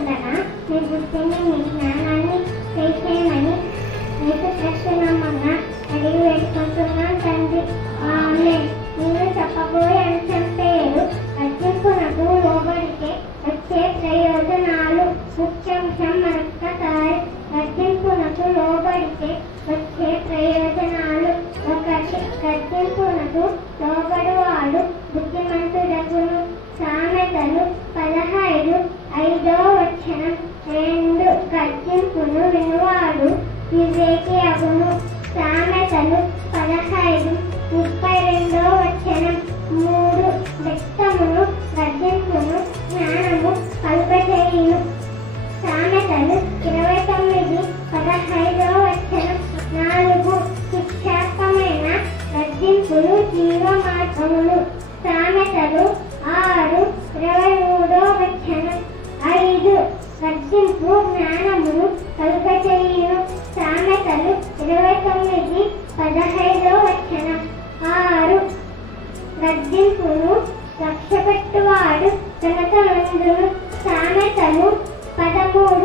ఉండగా నీ బుద్ధిని నీ జ్ఞానాన్ని చేసేయమని నీకు ప్రశ్నమ్మగా అడిగి వేడుకుంటున్నాను తండ్రి. ఆమేన్. నేను చెప్పబోయే అంశం పేరు గద్దింపునకు లోబడితే వచ్చే ప్రయోజనాలు. ముఖ్యాంశం మరొక్కసారి, గద్దింపునకు లోబడితే వచ్చే ప్రయోజనాలు. 1. గద్దింపునకు లోబడువాడు బుద్ధిమంతుడగును. సామెతలు 15:5. 2. గద్దింపును వినువాడు వివేకి అగును. సామెతలు 15:32. 3. బెత్తమును గద్దింపును జ్ఞానము కలుగజేయును. సామెతలు 29:15. 4. శిక్షార్హమైన గద్దింపులు జీవ మార్గములు. సామెతలు 6:23. 5. గద్దింపు జ్ఞానమును కలుగజేయును. సామెతలు 29:15. 6. గద్దింపును లక్ష్యపెట్టువాడు ఘనత నందును. సామెతలు 13:8.